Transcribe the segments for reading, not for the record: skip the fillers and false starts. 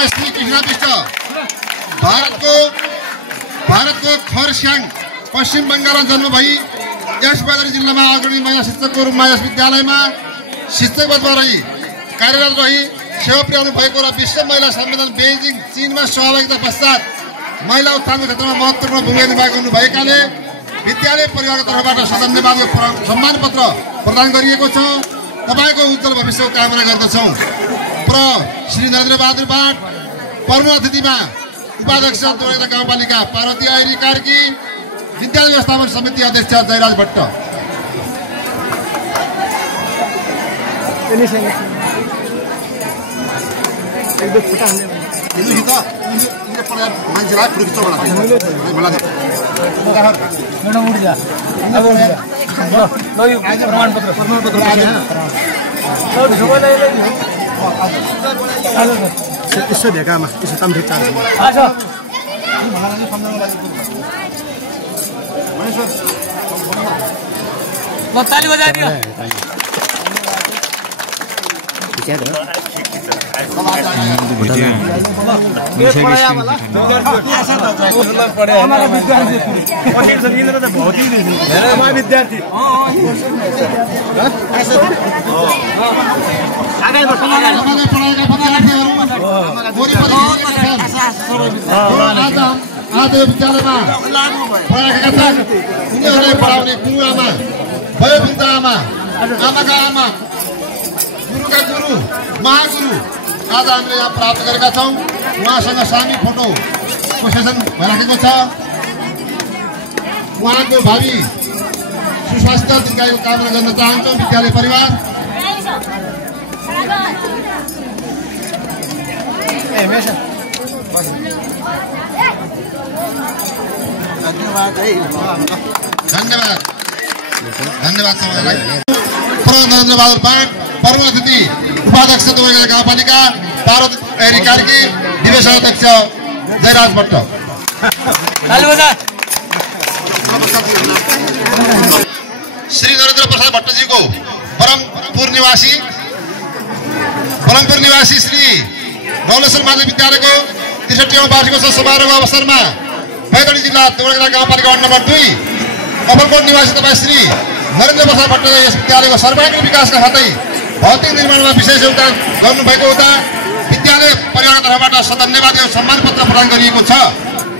तपाईँ श्री कृष्ण विष्ट भारतको खरसाङ पश्चिम बङ्गालमा जन्म भई यस बजारी जिल्लामा अग्रणी महिला शिक्षकको रूपमा यस विद्यालयमा शिक्षक पदमा रही कार्यरत रही सेवा पुर्याउनु भएको र विश्व महिला सम्मेलन बेजिङ चीनमा सहभागिता पश्चात महिला उत्थानको क्षेत्रमा महत्त्वपूर्ण भूमिका निर्वाह गर्नुभएकाले विद्यालय परिवारको तर्फबाट धन्यवाद सम्मान पत्र प्रदान गरिएको छ। तपाईको उज्जवल भविष्यको कामना गर्दछौँ। श्री नरेन्द्र बहादुर पाठ प्रमुख अतिथिमा उपाध्यक्ष दोलखा गाउँपालिका पार्वती आइरी कार्की, विद्यालय व्यवस्थापन समिति अध्यक्ष जयराज भट्ट। यसो भेकामा यसो ताम्रे चार्ज ताली बजाइदियो। आज विद्यालयमा पढाएका छन् उनीहरूलाई पढाउने गुरुआमा वयोवृद्ध आमा आमाका आमा गुरुका गुरु महागुरु आज हामीले यहाँ प्राप्त गरेका छौँ। उहाँसँग सामी फोटोको सेसन भइराखेको छ। उहाँको भावी सुस्वास्थ्य दीर्घायुको कामना गर्न चाहन्छौँ विद्यालय परिवार। धन्यवाद सबैलाई। नरेन्द्र बहादुर पाठ प्रमुख अतिथि उपाध्यक्ष दोलखा गाउँपालिका पार्वती आइरी कार्की, दिवस अध्यक्ष जयराज भट्ट। श्री नरेन्द्र प्रसाद भट्टजीको बरमपुर निवासी श्री नौलेश्वर माध्यमिक विद्यालयको 63औं वार्षिकोत्सव समारोहको अवसरमा बैतडी जिल्ला दोलखा गाउँपालिका वार्ड नम्बर 2 कपलकोट निवासी तपाईँ श्री नरेन्द्र प्रसाद भट्टले यस विद्यालयको सर्वाङ्गीण विकासका साथै भौतिक निर्माणमा विशेष योगदान गर्नुभएको हुँदा विद्यालय परिवारको तर्फबाट धन्यवाद एवं सम्मान पत्र प्रदान गरिएको छ।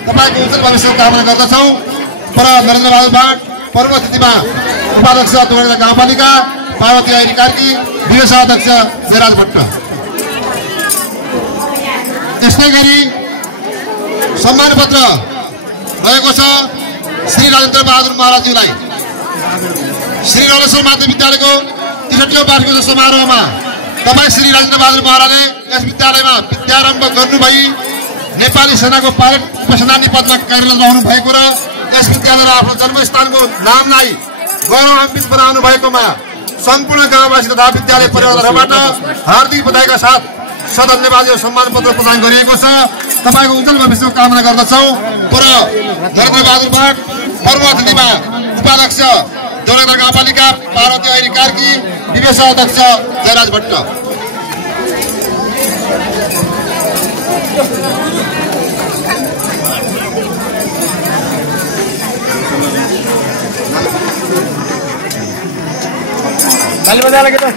तपाईँको उज्जवल भविष्यको कामना गर्दछौँ। नरेन्द्र बहादुर पाठ प्रमुख अतिथिमा उपाध्यक्ष दोलखा गाउँपालिका पार्वती आइरी कार्की, दिवस अध्यक्ष जयराज भट्ट। त्यस्तै गरी सम्मान पत्र रहेको छ श्री राजेन्द्र बहादुर महाराजज्यूलाई। श्री नौलेश्वर माध्यमिक विद्यालयको 63औं वार्षिकोत्सव समारोहमा तपाईँ श्री राजेन्द्र बहादुर महाराजले यस विद्यालयमा विद्यारम्भ गर्नुभई नेपाली सेनाको पाइलट उपसेनानी पदमा कार्यरत रहनु भएको र यस विद्यालयलाई आफ्नो जन्मस्थानको नामलाई गौरवान्वित बनाउनु भएकोमा सम्पूर्ण गाउँवासी तथा विद्यालय परिवारबाट हार्दिक बधाईका साथ धन्यवाद एवं सम्मान पत्र प्रदान गरिएको छ। तपाईँको उज्जवल भविष्यको कामना गर्दछौँ। नरेन्द्र बहादुर पाठ प्रमुख अतिथिमा उपाध्यक्ष दोलखा गाउँपालिका पार्वती आइरी कार्की, दिवस अध्यक्ष जयराज भट्ट। ताली बजा लगे तो एक